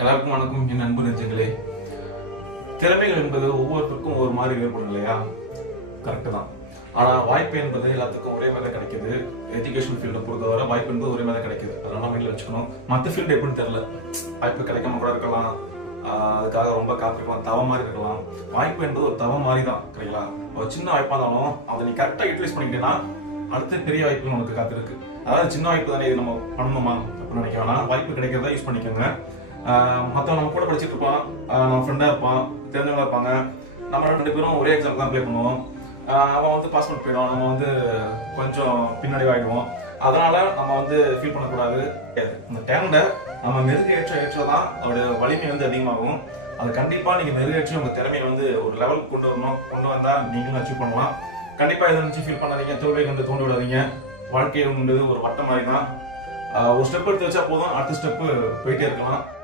எல்லாருக்கும் வணக்கம். என் அன்பு நெஞ்சங்களே, திறமைகள் என்பது ஒவ்வொருத்தருக்கும் ஒவ்வொரு மாதிரி வேறுபடும் இல்லையா? கரெக்டு தான். ஆனா வாய்ப்பு என்பது எல்லாத்துக்கும் ஒரே மாதிரி கிடைக்குது. எஜுகேஷன் ஃபீல்டை பொறுத்தவரை வாய்ப்பு என்பது ஒரே மாதிரி கிடைக்குது. அதெல்லாம் மைண்ட்ல வச்சுக்கணும். மற்ற ஃபீல்டு எப்படின்னு தெரியல, வாய்ப்பு கிடைக்காம கூட இருக்கலாம், அதுக்காக ரொம்ப காத்திருக்கலாம், தவம் மாதிரி இருக்கலாம். வாய்ப்பு என்பது ஒரு தவம் மாதிரி தான், சரிங்களா? ஒரு சின்ன வாய்ப்பா இருந்தாலும் அதை நீ கரெக்டாக யூட்டிலைஸ் பண்ணிக்கிட்டேன்னா அடுத்த பெரிய வாய்ப்பு நமக்கு காத்திருக்கு. அதாவது சின்ன வாய்ப்பு தானே, இது நம்ம பண்ணணுமா அப்படின்னு நினைக்க வேணாம். வாய்ப்பு கிடைக்கிறதா யூஸ் பண்ணிக்கோங்க. மற்றவன் நம்ம கூட படிச்சுட்டு இருப்பான், நம்ம ஃப்ரெண்டாக இருப்பான், தெரிஞ்சவங்களா இருப்பாங்க. நம்ம 2 பேரும் ஒரே எக்ஸாம் தான் அப்ளை பண்ணுவோம். அவன் வந்து பாஸ் பண்ணி போயிடுவான், நம்ம வந்து கொஞ்சம் பின்னாடி ஆகிடுவோம். அதனால நம்ம வந்து ஃபீல் பண்ணக்கூடாது. இந்த டேலண்ட்டை நம்ம மெருகேற்றதான் அதோட வலிமை வந்து அதிகமாகும். அது கண்டிப்பாக நீங்கள் மெருகேற்றி உங்கள் திறமையை வந்து ஒரு லெவலுக்கு கொண்டு வரணும். கொண்டு வந்தால் நீங்களும் அச்சீவ் பண்ணலாம். கண்டிப்பாக இதை நினச்சி ஃபீல் பண்ணாதீங்க, தோல்வியை கண்டு தோண்டி விடாதீங்க. வாழ்க்கையை ஒரு வட்டம் மாதிரி தான். ஒரு ஸ்டெப் எடுத்து வச்சா போதும், அடுத்த ஸ்டெப்பு போயிட்டே இருக்கலாம்.